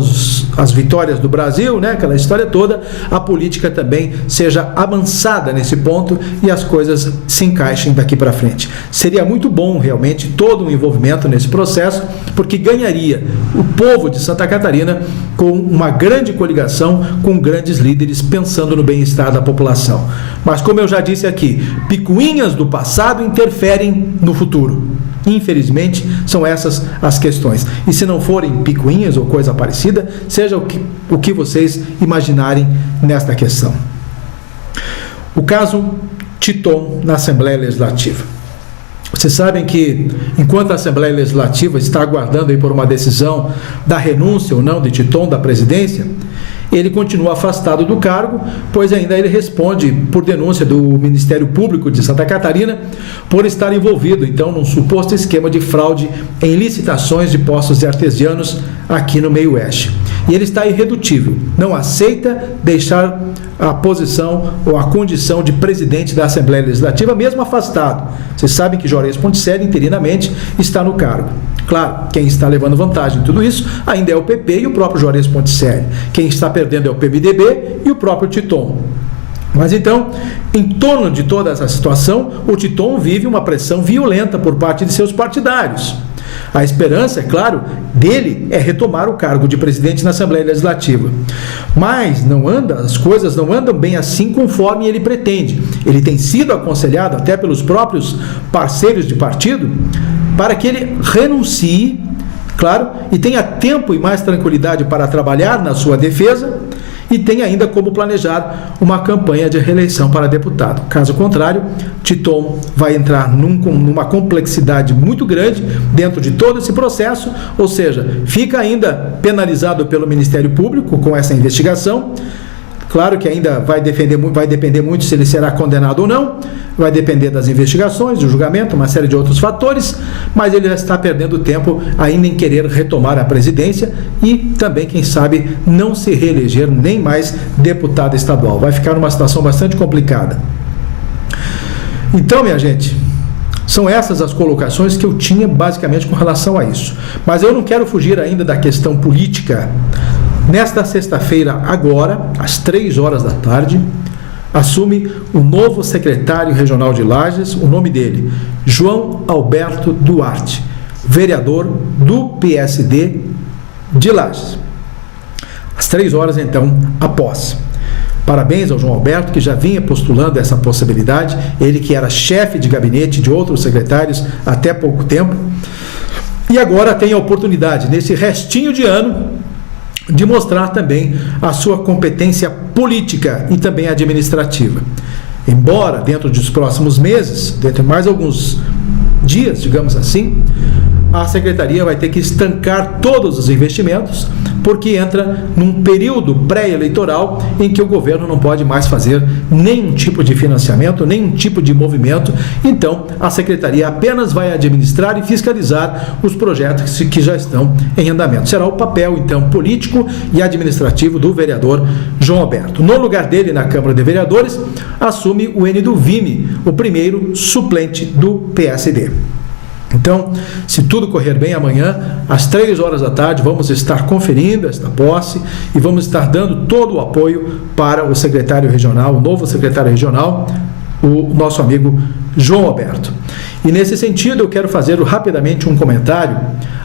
as vitórias do Brasil, né, aquela história toda, a política também seja avançada nesse ponto e as coisas se encaixem daqui para frente. Seria muito bom, realmente, todo um envolvimento nesse processo, porque ganharia o povo de Santa Catarina com uma grande coligação, com grandes líderes pensando no bem-estar da população. Mas, como eu já disse aqui, picuinhas do passado interferem no futuro. Infelizmente, são essas as questões. E se não forem picuinhas ou coisa parecida, seja o que vocês imaginarem nesta questão. O caso Titon na Assembleia Legislativa. Vocês sabem que, enquanto a Assembleia Legislativa está aguardando aí por uma decisão da renúncia ou não de Titon da presidência, ele continua afastado do cargo, pois ainda ele responde por denúncia do Ministério Público de Santa Catarina por estar envolvido, então, num suposto esquema de fraude em licitações de poços de artesianos aqui no Meio Oeste. E ele está irredutível, não aceita deixar a posição ou a condição de presidente da Assembleia Legislativa, mesmo afastado. Vocês sabem que Juarez Ponticelli, interinamente, está no cargo. Claro, quem está levando vantagem em tudo isso ainda é o PP e o próprio Juarez Ponticelli. Quem está perdendo é o PMDB e o próprio Titon. Mas então, em torno de toda essa situação, o Titon vive uma pressão violenta por parte de seus partidários. A esperança, é claro, dele é retomar o cargo de presidente na Assembleia Legislativa. Mas as coisas não andam bem assim conforme ele pretende. Ele tem sido aconselhado até pelos próprios parceiros de partido para que ele renuncie, claro, e tenha tempo e mais tranquilidade para trabalhar na sua defesa e tem ainda como planejar uma campanha de reeleição para deputado. Caso contrário, Titon vai entrar numa complexidade muito grande dentro de todo esse processo, ou seja, fica ainda penalizado pelo Ministério Público com essa investigação. Claro que ainda vai depender muito se ele será condenado ou não, vai depender das investigações, do julgamento, uma série de outros fatores, mas ele já está perdendo tempo ainda em querer retomar a presidência e também, quem sabe, não se reeleger nem mais deputado estadual. Vai ficar numa situação bastante complicada. Então, minha gente, são essas as colocações que eu tinha basicamente com relação a isso. Mas eu não quero fugir ainda da questão política. Nesta sexta-feira, agora, às 3 horas da tarde, assume o novo secretário regional de Lages, o nome dele, João Alberto Duarte, vereador do PSD de Lages. Às 3 horas, então, a posse. Parabéns ao João Alberto, que já vinha postulando essa possibilidade, ele que era chefe de gabinete de outros secretários até pouco tempo, e agora tem a oportunidade, nesse restinho de ano, de mostrar também a sua competência política e também administrativa. Embora dentro dos próximos meses, dentro de mais alguns dias, digamos assim, a Secretaria vai ter que estancar todos os investimentos, porque entra num período pré-eleitoral em que o governo não pode mais fazer nenhum tipo de financiamento, nenhum tipo de movimento. Então, a Secretaria apenas vai administrar e fiscalizar os projetos que já estão em andamento. Será o papel, então, político e administrativo do vereador João Alberto. No lugar dele, na Câmara de Vereadores, assume o Enido Vime, o primeiro suplente do PSD. Então, se tudo correr bem, amanhã, às 3 horas da tarde, vamos estar conferindo esta posse e vamos estar dando todo o apoio para o secretário regional, o novo secretário regional, o nosso amigo João Alberto. E nesse sentido, eu quero fazer rapidamente um comentário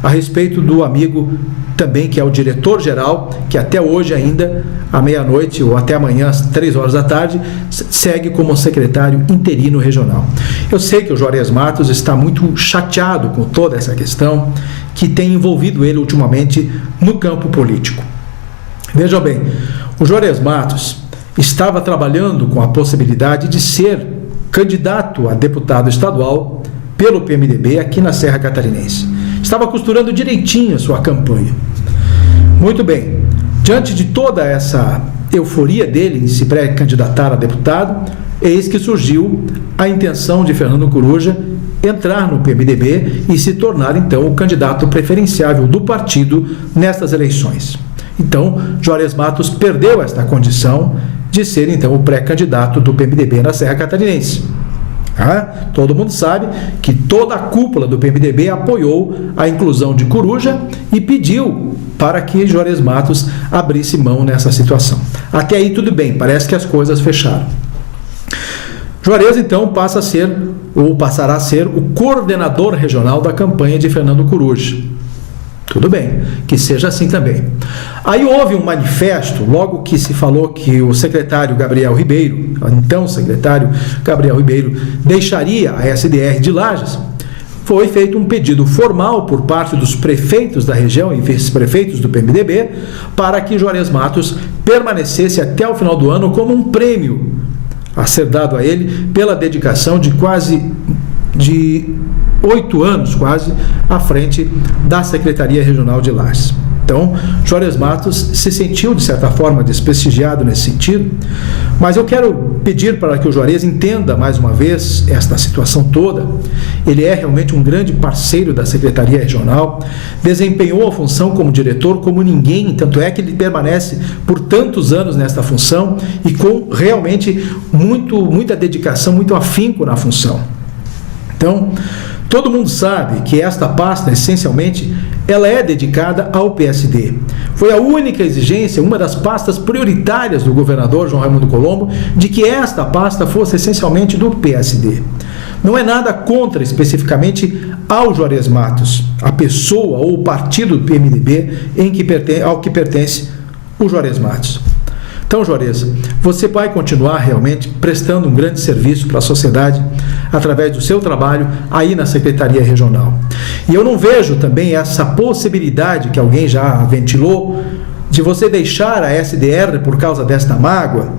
a respeito do amigo também, que é o diretor-geral, que até hoje ainda, à meia-noite ou até amanhã, às 3 horas da tarde, segue como secretário interino regional. Eu sei que o Juarez Matos está muito chateado com toda essa questão que tem envolvido ele ultimamente no campo político. Vejam bem, o Juarez Matos estava trabalhando com a possibilidade de ser candidato a deputado estadual pelo PMDB aqui na Serra Catarinense. Estava costurando direitinho a sua campanha. Muito bem, diante de toda essa euforia dele em se pré-candidatar a deputado, eis que surgiu a intenção de Fernando Coruja entrar no PMDB e se tornar, então, o candidato preferenciável do partido nestas eleições. Então, Juarez Matos perdeu esta condição de ser, então, o pré-candidato do PMDB na Serra Catarinense. Todo mundo sabe que toda a cúpula do PMDB apoiou a inclusão de Coruja e pediu para que Juarez Matos abrisse mão nessa situação. Até aí tudo bem, parece que as coisas fecharam. Juarez, então, passará a ser o coordenador regional da campanha de Fernando Coruja. Tudo bem, que seja assim também. Aí houve um manifesto, logo que se falou que o secretário Gabriel Ribeiro, então secretário Gabriel Ribeiro, deixaria a SDR de Lages, foi feito um pedido formal por parte dos prefeitos da região e vice-prefeitos do PMDB para que Juarez Matos permanecesse até o final do ano como um prêmio a ser dado a ele pela dedicação de 8 anos quase à frente da Secretaria Regional de Lages. Então, Juarez Matos se sentiu, de certa forma, desprestigiado nesse sentido, mas eu quero pedir para que o Juarez entenda mais uma vez esta situação toda. Ele é realmente um grande parceiro da Secretaria Regional, desempenhou a função como diretor como ninguém, tanto é que ele permanece por tantos anos nesta função e com realmente muita dedicação, muito afinco na função. Então, todo mundo sabe que esta pasta, essencialmente, ela é dedicada ao PSD. Foi a única exigência, uma das pastas prioritárias do governador João Raimundo Colombo, de que esta pasta fosse essencialmente do PSD. Não é nada contra especificamente ao Juarez Matos, a pessoa ou o partido do PMDB ao que pertence o Juarez Matos. Então, Juarez, você vai continuar realmente prestando um grande serviço para a sociedade através do seu trabalho aí na Secretaria Regional. E eu não vejo também essa possibilidade que alguém já ventilou de você deixar a SDR por causa desta mágoa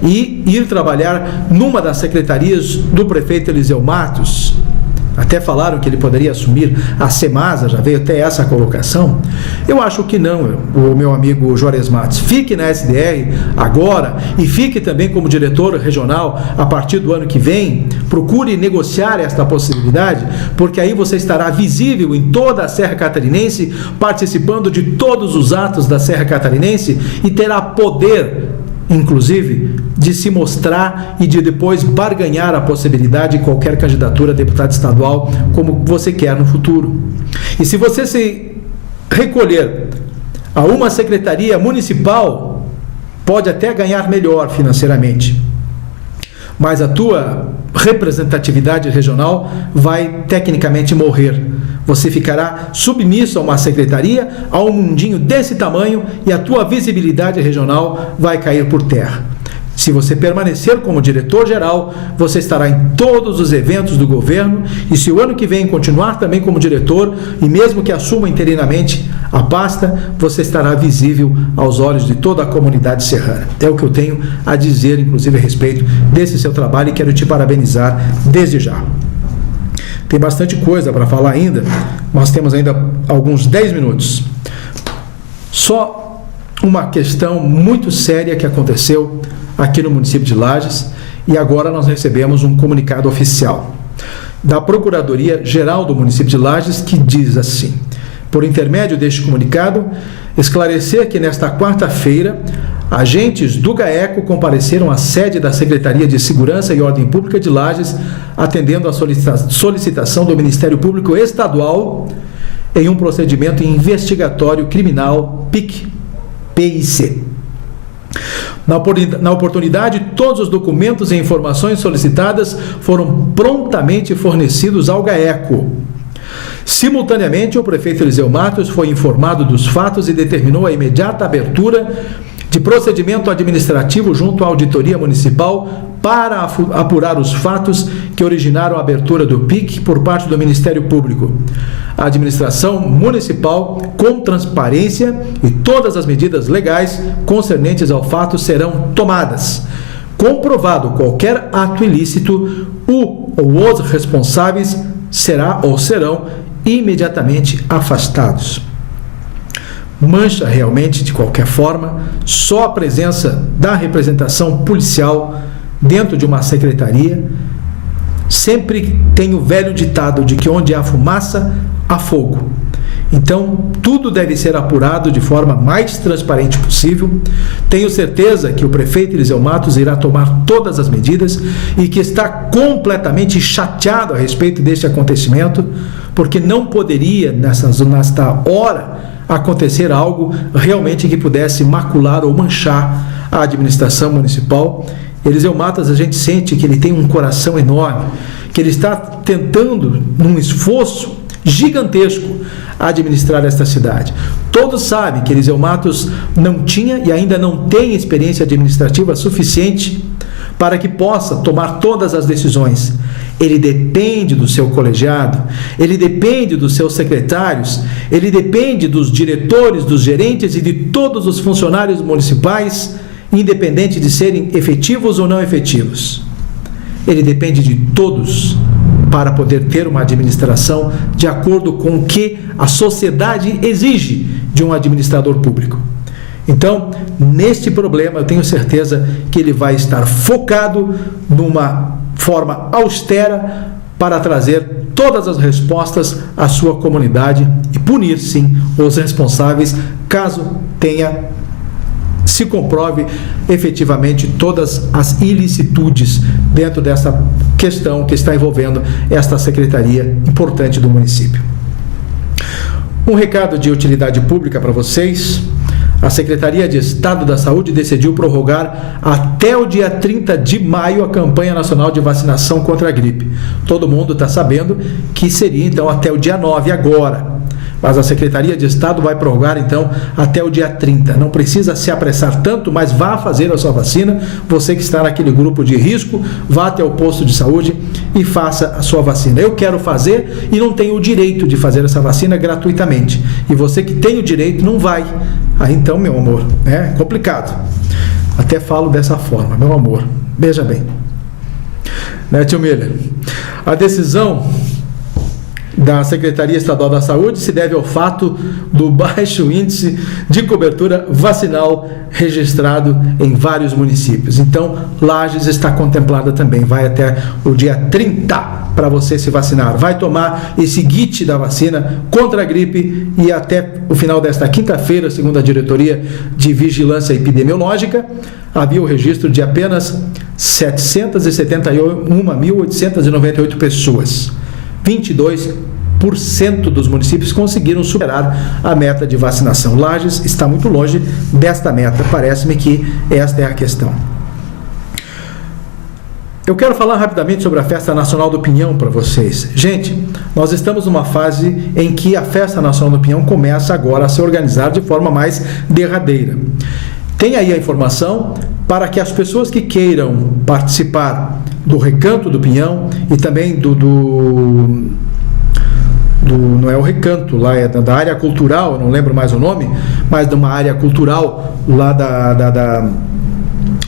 e ir trabalhar numa das secretarias do prefeito Eliseu Matos. Até falaram que ele poderia assumir a Semasa, já veio até essa colocação. Eu acho que não, o meu amigo Juarez Matos. Fique na SDR agora e fique também como diretor regional a partir do ano que vem. Procure negociar esta possibilidade, porque aí você estará visível em toda a Serra Catarinense, participando de todos os atos da Serra Catarinense e terá poder, inclusive, de se mostrar e de depois barganhar a possibilidade de qualquer candidatura a deputado estadual como você quer no futuro. E se você se recolher a uma secretaria municipal, pode até ganhar melhor financeiramente, mas a tua representatividade regional vai tecnicamente morrer. Você ficará submisso a uma secretaria, a um mundinho desse tamanho, e a tua visibilidade regional vai cair por terra. Se você permanecer como diretor-geral, você estará em todos os eventos do governo, e se o ano que vem continuar também como diretor, e mesmo que assuma interinamente a pasta, você estará visível aos olhos de toda a comunidade serrana. É o que eu tenho a dizer, inclusive, a respeito desse seu trabalho, e quero te parabenizar desde já. Tem bastante coisa para falar ainda, nós temos ainda alguns 10 minutos. Só uma questão muito séria que aconteceu aqui no município de Lages, e agora nós recebemos um comunicado oficial da Procuradoria-Geral do município de Lages, que diz assim: por intermédio deste comunicado, esclarecer que nesta quarta-feira, agentes do GAECO compareceram à sede da Secretaria de Segurança e Ordem Pública de Lages, atendendo à solicitação do Ministério Público Estadual em um procedimento investigatório criminal PIC. Na oportunidade, todos os documentos e informações solicitadas foram prontamente fornecidos ao GAECO. Simultaneamente, o prefeito Eliseu Matos foi informado dos fatos e determinou a imediata abertura de procedimento administrativo junto à Auditoria Municipal para apurar os fatos que originaram a abertura do PIC por parte do Ministério Público. A administração municipal, com transparência, e todas as medidas legais concernentes ao fato serão tomadas. Comprovado qualquer ato ilícito, o ou os responsáveis serão imediatamente afastados. Mancha realmente, de qualquer forma, só a presença da representação policial dentro de uma secretaria. Sempre tem o velho ditado de que onde há fumaça, há fogo. Então, tudo deve ser apurado de forma mais transparente possível. Tenho certeza que o prefeito Eliseu Matos irá tomar todas as medidas e que está completamente chateado a respeito deste acontecimento, porque não poderia, nesta hora, acontecer algo realmente que pudesse macular ou manchar a administração municipal. Eliseu Matos, a gente sente que ele tem um coração enorme, que ele está tentando, num esforço gigantesco, administrar esta cidade. Todos sabem que Eliseu Matos não tinha e ainda não tem experiência administrativa suficiente para que possa tomar todas as decisões. Ele depende do seu colegiado, ele depende dos seus secretários, ele depende dos diretores, dos gerentes e de todos os funcionários municipais, independente de serem efetivos ou não efetivos. Ele depende de todos para poder ter uma administração de acordo com o que a sociedade exige de um administrador público. Então, neste problema, eu tenho certeza que ele vai estar focado numa forma austera para trazer todas as respostas à sua comunidade e punir, sim, os responsáveis, caso se comprove efetivamente todas as ilicitudes dentro dessa questão que está envolvendo esta secretaria importante do município. Um recado de utilidade pública para vocês. A Secretaria de Estado da Saúde decidiu prorrogar até o dia 30 de maio a campanha nacional de vacinação contra a gripe. Todo mundo está sabendo que seria então até o dia 9 agora. Mas a Secretaria de Estado vai prorrogar então até o dia 30. Não precisa se apressar tanto, mas vá fazer a sua vacina. Você que está naquele grupo de risco, vá até o posto de saúde e faça a sua vacina. Eu quero fazer e não tenho o direito de fazer essa vacina gratuitamente. E você que tem o direito não vai. Aí então, meu amor, é complicado. Até falo dessa forma, meu amor. Veja bem. Né, tio Miller? A decisão da Secretaria Estadual da Saúde se deve ao fato do baixo índice de cobertura vacinal registrado em vários municípios. Então, Lages está contemplada também, vai até o dia 30 para você se vacinar. Vai tomar esse kit da vacina contra a gripe e até o final desta quinta-feira, segundo a Diretoria de Vigilância Epidemiológica, havia o registro de apenas 771.898 pessoas. 22% dos municípios conseguiram superar a meta de vacinação. Lages está muito longe desta meta, parece-me que esta é a questão. Eu quero falar rapidamente sobre a Festa Nacional do Pinhão para vocês. Gente, nós estamos numa fase em que a Festa Nacional do Pinhão começa agora a se organizar de forma mais derradeira. Tem aí a informação para que as pessoas que queiram participar do Recanto do Pinhão e também não é o recanto, lá é da área cultural, eu não lembro mais o nome, mas de uma área cultural lá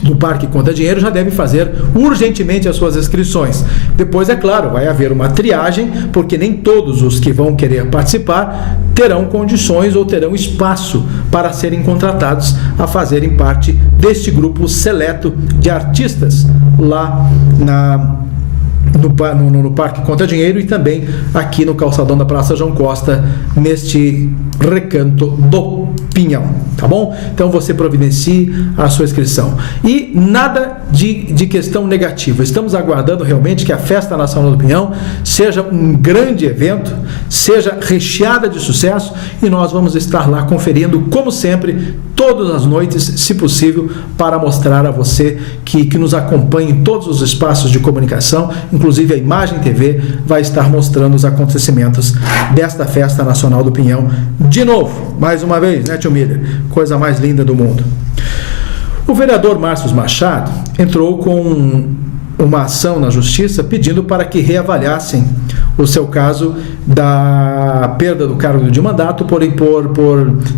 do Parque Conta Dinheiro, já deve fazer urgentemente as suas inscrições. Depois, é claro, vai haver uma triagem, porque nem todos os que vão querer participar terão condições ou terão espaço para serem contratados a fazerem parte deste grupo seleto de artistas lá no Parque Conta Dinheiro e também aqui no calçadão da Praça João Costa, neste Recanto do Pinhão, tá bom? Então você providencie a sua inscrição. E nada de questão negativa. Estamos aguardando realmente que a Festa Nacional do Pinhão seja um grande evento, seja recheada de sucesso e nós vamos estar lá conferindo, como sempre, todas as noites, se possível, para mostrar a você que nos acompanha em todos os espaços de comunicação, inclusive a Imagem TV vai estar mostrando os acontecimentos desta Festa Nacional do Pinhão. De novo, mais uma vez, né, tio Miller? Coisa mais linda do mundo. O vereador Márcio Machado entrou com uma ação na Justiça pedindo para que reavaliassem o seu caso da perda do cargo de mandato por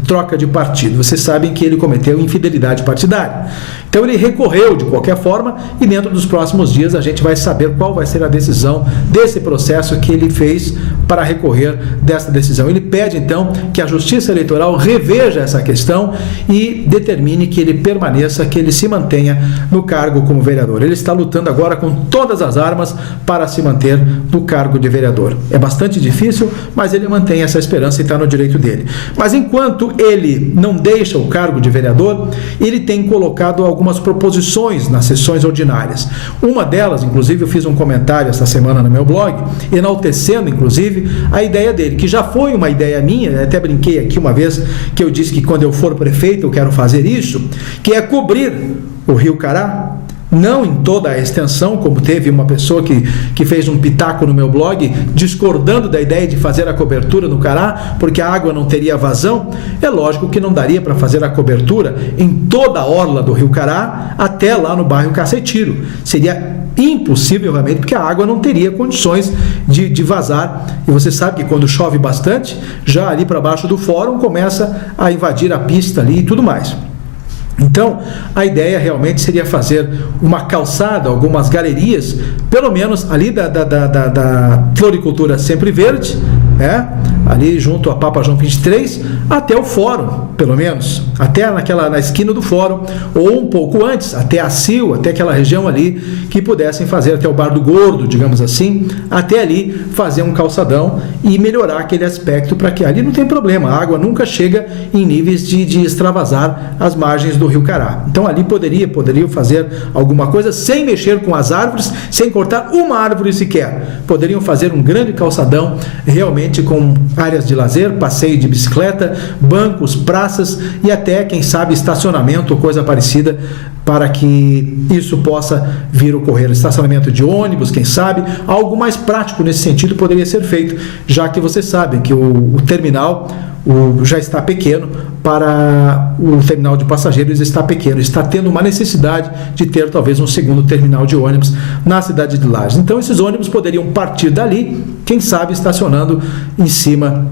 troca de partido. Vocês sabem que ele cometeu infidelidade partidária. Então ele recorreu de qualquer forma e dentro dos próximos dias a gente vai saber qual vai ser a decisão desse processo que ele fez para recorrer dessa decisão. Ele pede então que a Justiça Eleitoral reveja essa questão e determine que ele permaneça, que ele se mantenha no cargo como vereador. Ele está lutando agora com todas as armas para se manter no cargo de vereador. É bastante difícil, mas ele mantém essa esperança e está no direito dele. Mas enquanto ele não deixa o cargo de vereador, ele tem colocado algumas proposições nas sessões ordinárias. Uma delas, inclusive, eu fiz um comentário esta semana no meu blog, enaltecendo, inclusive, a ideia dele, que já foi uma ideia minha, até brinquei aqui uma vez, que eu disse que quando eu for prefeito eu quero fazer isso, que é cobrir o Rio Cará não em toda a extensão, como teve uma pessoa que fez um pitaco no meu blog, discordando da ideia de fazer a cobertura no Cará, porque a água não teria vazão. É lógico que não daria para fazer a cobertura em toda a orla do Rio Cará, até lá no bairro Cacetiro. Seria impossível realmente, porque a água não teria condições de vazar. E você sabe que quando chove bastante, já ali para baixo do fórum começa a invadir a pista ali e tudo mais. Então, a ideia realmente seria fazer uma calçada, algumas galerias, pelo menos ali da floricultura Sempre Verde, né? Ali junto a Papa João 23, até o fórum, pelo menos, até na esquina do fórum, ou um pouco antes, até a Sil, até aquela região ali, que pudessem fazer até o Bar do Gordo, digamos assim, até ali fazer um calçadão e melhorar aquele aspecto, para que ali não tem problema, a água nunca chega em níveis de extravasar as margens do Rio Cará. Então ali poderiam fazer alguma coisa sem mexer com as árvores, sem cortar uma árvore sequer. Poderiam fazer um grande calçadão, realmente com áreas de lazer, passeio de bicicleta, bancos, praças e até, quem sabe, estacionamento ou coisa parecida, para que isso possa vir a ocorrer. Estacionamento de ônibus, quem sabe, algo mais prático nesse sentido poderia ser feito, já que vocês sabem que o terminal já está pequeno, para o terminal de passageiros está pequeno, está tendo uma necessidade de ter talvez um segundo terminal de ônibus na cidade de Lages. Então esses ônibus poderiam partir dali, quem sabe estacionando em cima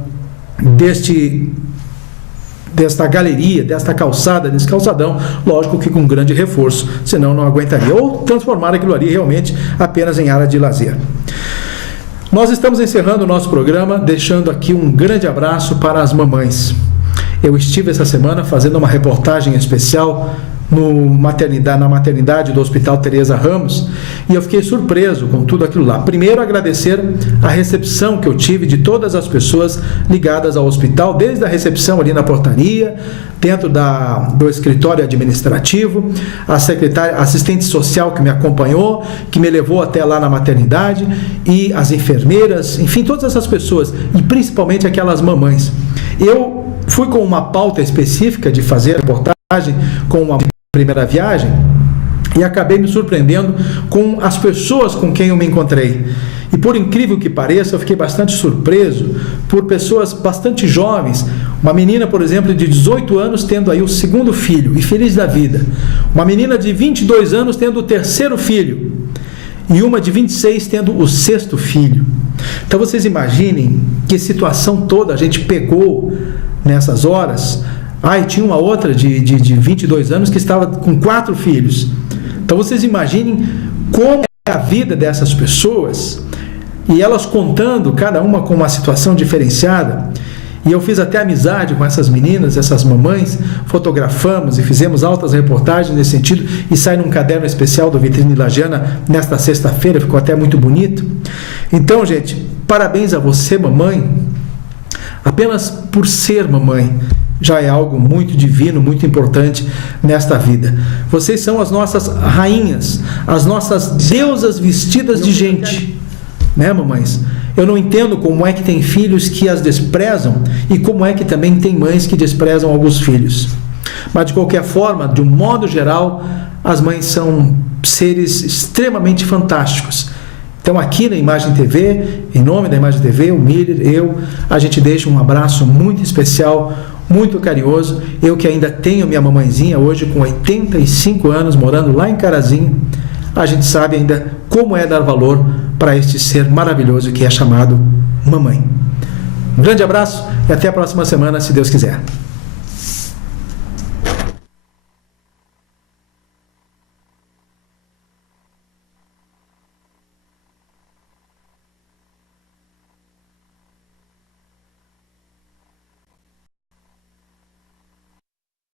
desta galeria, desta calçada, desse calçadão, lógico que com grande reforço, senão não aguentaria, ou transformar aquilo ali realmente apenas em área de lazer. Nós estamos encerrando o nosso programa, deixando aqui um grande abraço para as mamães. Eu estive essa semana fazendo uma reportagem especial na maternidade do Hospital Teresa Ramos, e eu fiquei surpreso com tudo aquilo lá. Primeiro, agradecer a recepção que eu tive de todas as pessoas ligadas ao hospital, desde a recepção ali na portaria, dentro do escritório administrativo, a secretária, a assistente social que me acompanhou, que me levou até lá na maternidade, e as enfermeiras, enfim, todas essas pessoas, e principalmente aquelas mamães. Eu fui com uma pauta específica de fazer a reportagem com uma primeira viagem, e acabei me surpreendendo com as pessoas com quem eu me encontrei. E por incrível que pareça, eu fiquei bastante surpreso por pessoas bastante jovens. Uma menina, por exemplo, de 18 anos tendo aí o segundo filho e feliz da vida. Uma menina de 22 anos tendo o terceiro filho. E uma de 26 tendo o sexto filho. Então vocês imaginem que situação toda a gente pegou nessas horas. E tinha uma outra de 22 anos que estava com 4 filhos. Então vocês imaginem como é a vida dessas pessoas, e elas contando, cada uma com uma situação diferenciada. E eu fiz até amizade com essas meninas, essas mamães, fotografamos e fizemos altas reportagens nesse sentido, e sai num caderno especial do Vitrine Lagiana nesta sexta-feira, ficou até muito bonito. Então, gente, parabéns a você, mamãe, apenas por ser mamãe. Já é algo muito divino, muito importante nesta vida. Vocês são as nossas rainhas, as nossas deusas vestidas de gente, né, mamães? Eu não entendo como é que tem filhos que as desprezam, e como é que também tem mães que desprezam alguns filhos. Mas de qualquer forma, de um modo geral, as mães são seres extremamente fantásticos. Então aqui na Imagem TV, em nome da Imagem TV, o Miller, a gente deixa um abraço muito especial, muito carinhoso. Eu que ainda tenho minha mamãezinha hoje com 85 anos, morando lá em Carazinho, a gente sabe ainda como é dar valor para este ser maravilhoso que é chamado mamãe. Um grande abraço e até a próxima semana, se Deus quiser.